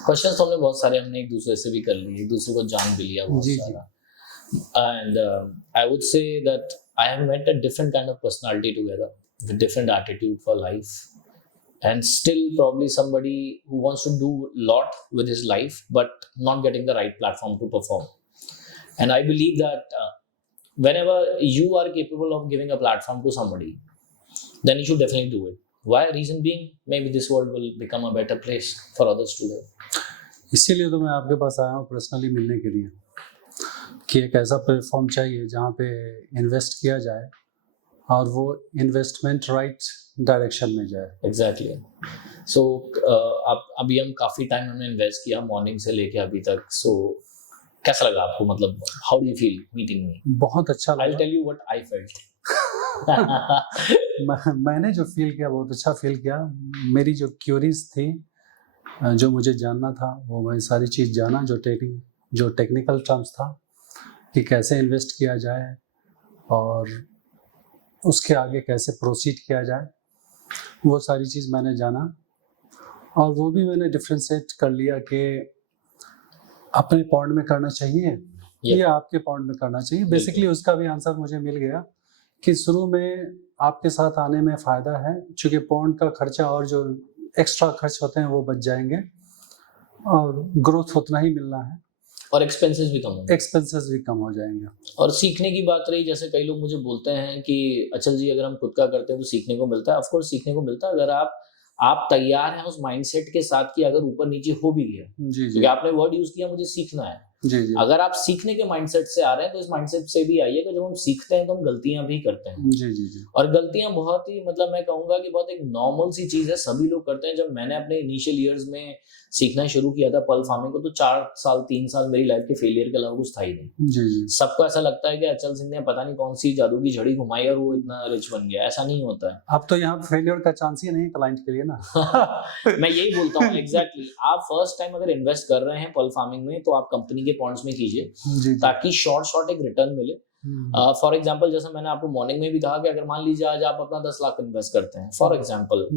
Questions तो हमने बहुत सारे हमने एक दूसरे से भी कर लिए, एक दूसरे को जान भी लिया बहुत जी, सारा। And I would say that I have met a different kind of personality together with different attitude for life, and still probably somebody who wants to do a lot with his life but not getting the right platform to perform. And I believe that whenever you are capable of giving a platform to somebody, then you should definitely do it. Why? Reason being, maybe this world will become a better place for others to live. इसीलिए तो मैं आपके पास आया हूँ personally मिलने के लिए, कि एक ऐसा प्लेटफॉर्म चाहिए जहाँ पे इन्वेस्ट किया जाए और वो इन्वेस्टमेंट राइट डायरेक्शन में जाए। Exactly. So अब अभी हम काफी टाइम हमने इन्वेस्ट किया मॉर्निंग से लेके अभी तक। So कैसा लगा आपको, मतलब how do you feel meeting me? बहुत अच्छा I'll लगा। tell you what I felt. मैंने जो फील किया बहुत अच्छा फील किया। मेरी जो क्यूरीज थी, जो मुझे जानना था, वो मैं सारी चीज़ जाना। जो टेक्निकल टर्म्स था कि कैसे इन्वेस्ट किया जाए और उसके आगे कैसे प्रोसीड किया जाए, वो सारी चीज़ मैंने जाना। और वो भी मैंने डिफ्रेंशिएट कर लिया कि अपने पॉइंट में करना चाहिए या आपके पॉइंट में करना चाहिए। बेसिकली उसका भी आंसर मुझे मिल गया कि शुरू में आपके साथ आने में फ़ायदा है, चूँकि पॉइंट का खर्चा और जो एक्स्ट्रा खर्च होते हैं वो बच जाएंगे और ग्रोथ उतना ही मिलना है और एक्सपेंसेस भी कम हो जाएंगे। और सीखने की बात रही, जैसे कई लोग मुझे बोलते हैं कि अचल जी अगर हम खुद का करते हैं तो सीखने को मिलता है। ऑफ कोर्स सीखने को मिलता है अगर आप तैयार हैं उस माइंडसेट के साथ कि अगर ऊपर नीचे हो भी गया, क्योंकि आपने वर्ड यूज किया मुझे सीखना है। जी। अगर आप सीखने के माइंडसेट से आ रहे हैं तो इस माइंडसेट से भी आइए कि जब हम सीखते हैं तो हम गलतियां भी करते हैं। जी। और गलतियां बहुत ही, मतलब मैं कहूंगा कि बहुत एक नॉर्मल सी चीज है, सभी लोग करते हैं। जब मैंने अपने इनिशियल ईयर्स में सीखना शुरू किया था पर्ल फार्मिंग को, तो 3 साल मेरी लाइफ के फेलियर के अलावा कुछ था ही नहीं। जी। सबको ऐसा लगता है कि अचल सिंह ने पता नहीं कौन सी जादू की झड़ी घुमाई और वो इतना रिच बन गया। ऐसा नहीं होता है। अब तो यहाँ फेलियर का चांस ही नहीं क्लाइंट के लिए ना। मैं यही बोलता हूँ एग्जैक्टली। आप फर्स्ट टाइम अगर इन्वेस्ट कर रहे हैं पर्ल फार्मिंग में तो आप कंपनी के पॉइंट्स में कीजिए ताकि शॉर्ट एक रिटर्न मिले। फॉर एग्जाम्पल, जैसे मैंने आपको मॉर्निंग में भी कहा कि अगर मान लीजिए आज आप अपना 10 लाख इन्वेस्ट करते हैं फॉर एग्जाम्पल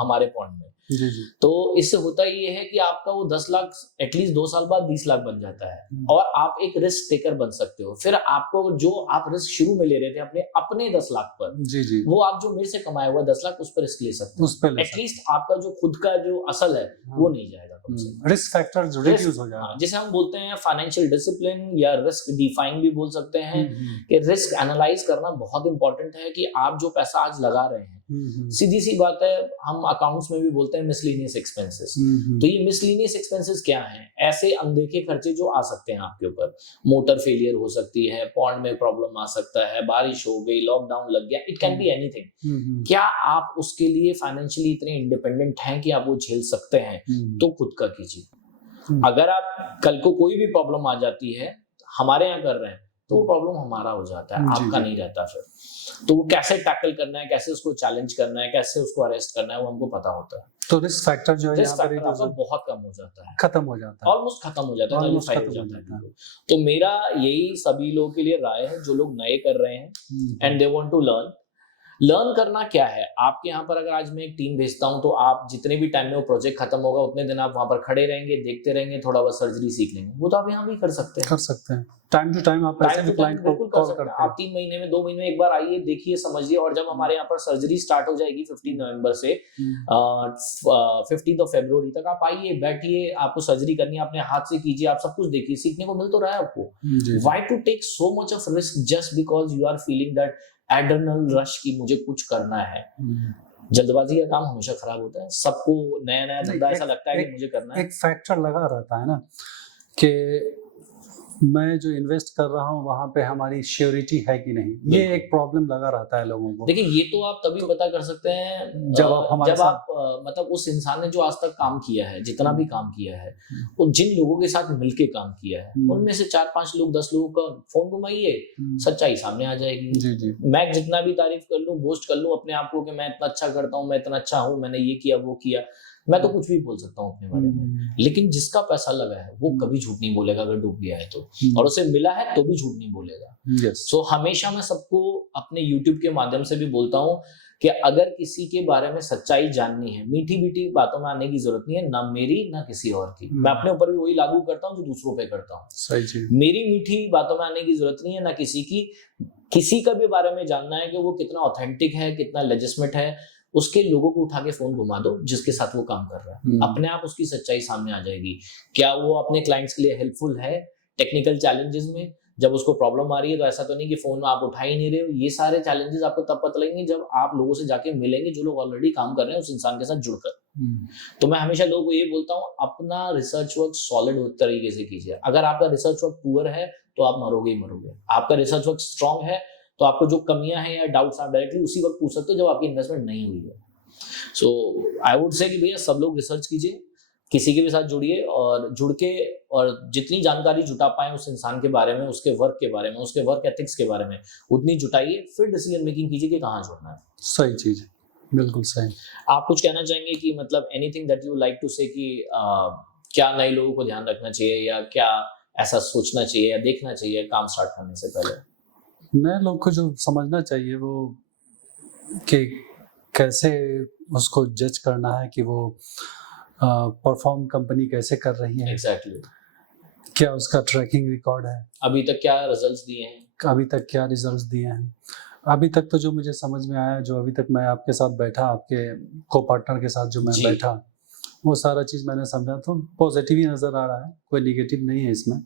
हमारे पॉइंट में, जी। तो इससे होता ये है कि आपका वो 10 लाख एटलीस्ट 2 साल बाद 20 लाख बन जाता है और आप एक रिस्क टेकर बन सकते हो। फिर आपको जो आप रिस्क शुरू में ले रहे थे अपने 10 लाख पर, जी। वो आप जो मेरे से कमाया हुआ 10 लाख उस पर रिस्क ले सकते हैं। एटलीस्ट आपका जो खुद का जो असल है वो नहीं जाएगा। रिस्क फैक्टर रिड्यूस हो जाएगा, जिसे हम बोलते हैं फाइनेंशियल डिसिप्लिन या रिस्क डिफाइन भी बोल सकते हैं। कि रिस्क एनालाइज करना बहुत इंपॉर्टेंट है कि आप जो पैसा आज लगा रहे हैं, सीधी सी बात है, हम अकाउंट्स में भी बोलते हैं मिसलेनियस एक्सपेंसेस। तो ये मिसलेनियस एक्सपेंसेस क्या हैं? ऐसे अनदेखे खर्चे जो आ सकते हैं आपके ऊपर। मोटर फेलियर हो सकती है, पॉन्ड में प्रॉब्लम आ सकता है, बारिश हो गई, लॉकडाउन लग गया, इट कैन बी एनीथिंग। क्या आप उसके लिए फाइनेंशियली इतने इंडिपेंडेंट हैं कि आप वो झेल सकते हैं? तो खुद का कीजिए। अगर आप कल को कोई भी प्रॉब्लम आ जाती है, हमारे यहाँ कर रहे हैं, तो वो प्रॉब्लम हमारा हो जाता है, आपका नहीं रहता। फिर तो वो कैसे टैकल करना है, कैसे उसको चैलेंज करना है, कैसे उसको अरेस्ट करना है, वो हमको पता होता है। तो रिस्क फैक्टर जो है यहाँ पर बहुत कम हो जाता है, खत्म हो जाता है, ऑलमोस्ट खत्म हो जाता है। तो मेरा यही सभी लोगों के लिए राय है जो लोग नए कर रहे हैं and they want to learn करना क्या है। आपके यहाँ पर अगर आज मैं एक टीम भेजता हूँ तो आप जितने भी टाइम में वो प्रोजेक्ट खत्म होगा उतने दिन आप वहां पर खड़े रहेंगे, देखते रहेंगे, थोड़ा बहुत सर्जरी सीख लेंगे। वो तो आप यहाँ भी कर सकते हैं। टाइम टू टाइम आप ऐसे भी क्लाइंट को कॉल करते हैं। आप 3 महीने में 2 महीने में एक बार आइए, देखिए, समझिए। और जब हमारे यहाँ पर सर्जरी स्टार्ट हो जाएगी 15 नवंबर से 15 फरवरी तक, आप आइए, बैठिए, आपको सर्जरी करनी है, अपने हाथ से कीजिए, आप सब कुछ देखिए, सीखने को मिल तो रहा है आपको। Why to take so much of risk just because you are feeling that adrenal rush की मुझे कुछ करना है। जल्दबाजी का काम हमेशा खराब होता है। सबको नया धंधा ऐसा लगता है कि मुझे करना है। एक फैक्टर लगा रहता है ना कि मैं जो इन्वेस्ट कर रहा हूँ वहाँ पे हमारी श्योरिटी है कि नहीं, ये एक प्रॉब्लम लगा रहता है लोगों को। देखिए, ये तो आप तभी पता कर सकते हैं जब आप मतलब उस इंसान ने जो आज तक काम किया है, जितना भी काम किया है, वो जिन लोगों के साथ मिलके काम किया है, उनमें से 4-5 लोग 10 लोगों का फोन घुमाइए, सच्चाई सामने आ जाएगी। जी। मैं जितना भी तारीफ कर लूं, बोस्ट कर लूं अपने आप को कि मैं इतना अच्छा करता हूँ, मैं इतना अच्छा हूँ, मैंने ये किया वो किया, मैं तो कुछ भी बोल सकता हूँ अपने बारे में। लेकिन जिसका पैसा लगा है वो कभी झूठ नहीं बोलेगा अगर डूब गया है तो, और उसे मिला है तो भी झूठ नहीं बोलेगा। सो हमेशा मैं सबको अपने YouTube के माध्यम से भी बोलता हूँ कि अगर किसी के बारे में सच्चाई जाननी है, मीठी मीठी बातों में आने की जरूरत नहीं है, ना मेरी ना किसी और की। मैं अपने ऊपर भी वही लागू करता हूँ जो दूसरों पे करता हूँ। सही चीज। मेरी मीठी बातों में आने की जरूरत नहीं है, ना किसी की। किसी का भी बारे में जानना है कि वो कितना ऑथेंटिक है, कितना लेजिस्मेट है, उसके लोगों को उठा के फोन घुमा दो जिसके साथ वो काम कर रहा है, अपने आप उसकी सच्चाई सामने आ जाएगी। क्या वो अपने क्लाइंट्स के लिए हेल्पफुल है टेक्निकल चैलेंजेस में? जब उसको प्रॉब्लम आ रही है तो ऐसा तो नहीं कि फोन आप उठा ही नहीं रहे हो। ये सारे चैलेंजेस आपको तब पता लगेंगे जब आप लोगों से जाके मिलेंगे जो लोग ऑलरेडी काम कर रहे हैं उस इंसान के साथ जुड़कर। तो मैं हमेशा लोगों को ये बोलता हूँ, अपना रिसर्च वर्क सॉलिड तरीके से कीजिए। अगर आपका रिसर्च वर्क पुअर है तो आप मरोगे ही मरोगे। आपका रिसर्च वर्क स्ट्रांग है तो आपको जो कमियां हैं या डाउट्स आप डायरेक्टली उसी वक्त पूछ सकते हो जब आपकी इन्वेस्टमेंट नहीं हुई है। सो आई वुड से कि भैया सब लोग रिसर्च कीजिए, किसी के भी साथ जुड़िए और जुड़ के और जितनी जानकारी जुटा पाए उस इंसान के बारे में, उसके वर्क के बारे में, उसके वर्क एथिक्स के बारे में उतनी जुटाइए, फिर डिसीजन मेकिंग कीजिए कि कहाँ जुड़ना है। सही चीज है, बिल्कुल सही। आप कुछ कहना चाहेंगे कि मतलब anything that you like to say कि क्या नए लोगों को ध्यान रखना चाहिए या क्या ऐसा सोचना चाहिए या देखना चाहिए काम स्टार्ट करने से पहले? नए लोग को जो समझना चाहिए वो कि कैसे उसको जज करना है कि वो परफॉर्म कंपनी कैसे कर रही है। एग्जैक्टली। क्या उसका ट्रैकिंग रिकॉर्ड है, अभी तक क्या रिजल्ट्स दिए हैं, अभी तक क्या रिजल्ट्स दिए हैं। अभी तक तो जो मुझे समझ में आया, जो अभी तक मैं आपके साथ बैठा, आपके को पार्टनर के साथ जो मैं बैठा, वो सारा चीज़ मैंने समझा तो पॉजिटिव ही नज़र आ रहा है, कोई निगेटिव नहीं है इसमें।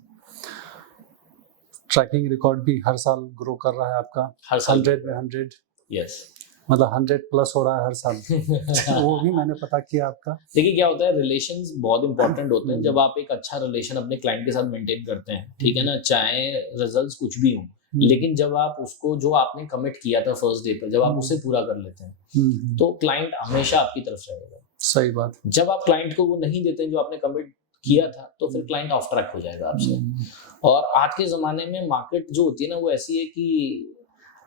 ट्रैकिंग रिकॉर्ड भी हर साल ग्रो कर रहा है आपका, हर साल 100 में 100, यस मतलब 100 प्लस हो रहा है हर साल। वो भी मैंने पता किया आपका। देखिए क्या होता है, रिलेशंस बहुत इंपॉर्टेंट होते हैं। जब आप एक अच्छा रिलेशन अपने क्लाइंट के साथ मेंटेन करते हैं, ठीक है ना, चाहे रिजल्ट्स कुछ भी हों, लेकिन जब आप उसको जो आपने कमिट किया था फर्स्ट डे पर, जब आप उसे पूरा कर लेते हैं तो क्लाइंट हमेशा आपकी तरफ रहेगा। सही बात। जब आप क्लाइंट को वो नहीं देते जो आपने कमिट किया था तो फिर क्लाइंट ऑफ ट्रैक हो जाएगा आपसे। और आज के जमाने में मार्केट जो होती है ना वो ऐसी है कि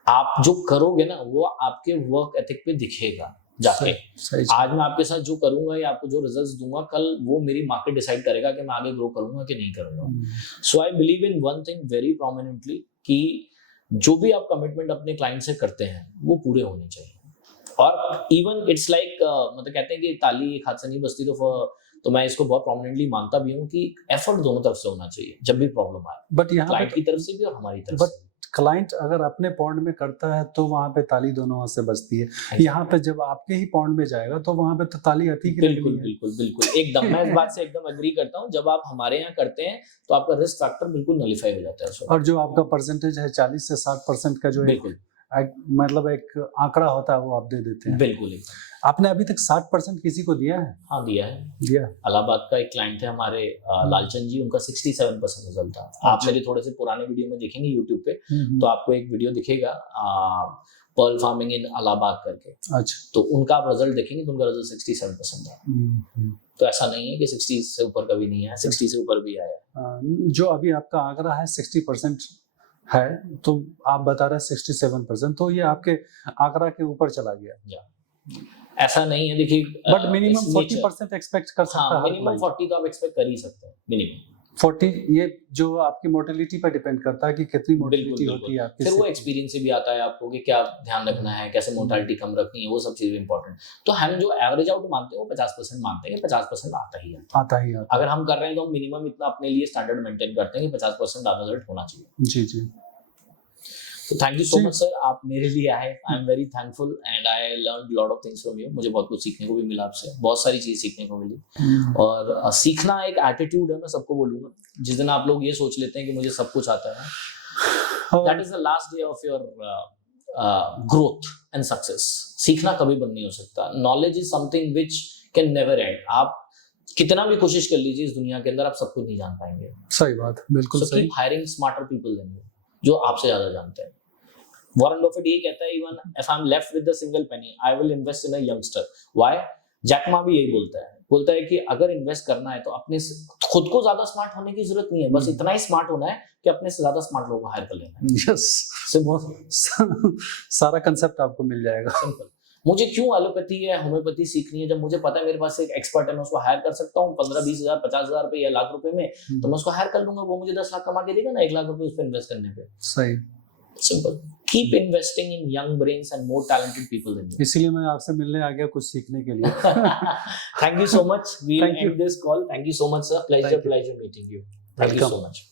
आप जो करोगे ना वो आपके वर्क एथिक पे दिखेगा जाके। आज मैं आपके साथ जो करूंगा या आपको जो रिजल्ट्स दूंगा, कल वो मेरी मार्केट डिसाइड करेगा कि मैं आगे ग्रो करूंगा कि नहीं करूंगा। So I believe in one thing very prominently कि जो भी आप कमिटमेंट अपने क्लाइंट से करते हैं वो पूरे होने चाहिए। और इवन इट्स लाइक मतलब कहते हैं कि ताली एक हाथ से नहीं बजती, तो मैं इसको बहुत प्रोमिनेंटली मानता भी हूँ कि एफर्ट दोनों तरफ से होना चाहिए जब भी प्रॉब्लम आए, बट यहाँ क्लाइंट की तरफ से भी और हमारी तरफ से। क्लाइंट अगर अपने पॉइंट में करता है तो वहाँ पे ताली दोनों हाथ से बजती है। यहाँ पे जब आपके ही पॉइंट में जाएगा तो वहाँ पे तो ताली आती ही बिल्कुल बिल्कुल बिल्कुल एकदम मैं इस बात से एकदम एग्री करता हूँ। जब आप हमारे यहाँ करते हैं तो आपका रिस्क फैक्टर बिल्कुल नलिफाई हो जाता है। और जो आपका परसेंटेज है 40 से 60% का जो बिल्कुल मतलब एक आंकड़ा होता है वो आप दे देते हैं। बिल्कुल। आपने अभी तक 60% किसी को दिया है? हाँ दिया है। इलाहाबाद का एक क्लाइंट थे हमारे लालचंद जी, उनका 67% रिजल्ट था। आप मेरे थोड़े से पुराने वीडियो में देखेंगे यूट्यूब पे तो आपको एक वीडियो दिखेगा पर्ल फार्मिंग इन इलाहाबाद करके। अच्छा। तो उनका आप रिजल्ट देखेंगे तो उनका रिजल्ट 67% था। तो ऐसा नहीं है कि 60 से ऊपर कभी नहीं आया, 60 से ऊपर भी आया। जो अभी आपका आंकड़ा है 60% है तो आप बता रहे हैं 67%, तो ये आपके आंकड़ा के ऊपर चला गया। ऐसा नहीं है, देखिए बट मिनिमम 40% एक्सपेक्ट कर सकता है। मिनिमम 40 तो आप एक्सपेक्ट कर ही सकते हैं मिनिमम 40। ये जो आपकी मोटिलिटी पर डिपेंड करता है कि कितनी मोटिलिटी होती है आपकी। फिर वो एक्सपीरियंस से भी आता है आपको कि क्या ध्यान रखना है, कैसे मोर्टालिटी कम रखनी है, वो सब चीजें इंपॉर्टेंट। तो हम जो एवरेज आउट मानते हैं वो 50% मानते हैं, 50% आता ही है। अगर हम कर रहे हैं तो हम मिनिमम इतना अपने लिए स्टैंडर्ड मेंटेन करते हैं कि 50% आधा रिजल्ट होना चाहिए। जी जी। तो thank you so much sir, आप मेरे लिए आए। I am very thankful and I learn lot of things from you. मुझे बहुत कुछ सीखने को भी मिला आपसे, बहुत सारी चीज सीखने को मिली। और सीखना एक एटीट्यूड है, मैं सबको बोलूंगा। जिस दिन आप लोग ये सोच लेते हैं कि मुझे सब कुछ आता है, that is the last day of your growth and success. सीखना कभी बंद नहीं हो सकता। Knowledge is something which can never and. आप कितना भी कोशिश कर लीजिए इस दुनिया के अंदर, आप सब कुछ नहीं जान पाएंगे। सही बात, बिल्कुल सही। Keep hiring smarter people than you, जो आपसे ज्यादा जानते हैं। वॉरेन बफेट ये कहता है, even if I am left with the single penny I will invest in a youngster. Why? Jack Ma भी यही बोलता है कि अगर इन्वेस्ट करना है तो अपने खुद को ज्यादा स्मार्ट होने की जरूरत नहीं है, बस इतना ही स्मार्ट होना है कि अपने से ज्यादा स्मार्ट लोगों को हायर कर लेना है। यस, सारा कंसेप्ट आपको मिल जाएगा। सिंपल। मुझे क्यों एलोपैथी या होम्योपैथी सीखनी है जब मुझे पता है मेरे पास एक एक्सपर्ट है, मैं उसको हायर कर सकता हूँ 15-20 हजार 50 हजार रुपए या लाख रुपए में, तो मैं उसको हायर कर लूंगा। वो मुझे 10 लाख कमा के देगा ना 1 लाख रुपए उस पर इन्वेस्ट करने पे। सही, simple. keep investing in young brains and more talented people than you. इसीलिए मैं आपसे मिलने आ गया कुछ सीखने के लिए. Thank you so much. We'll Thank you. end this call. Thank you so much, sir. Thank you. Pleasure meeting you. Thank you so much.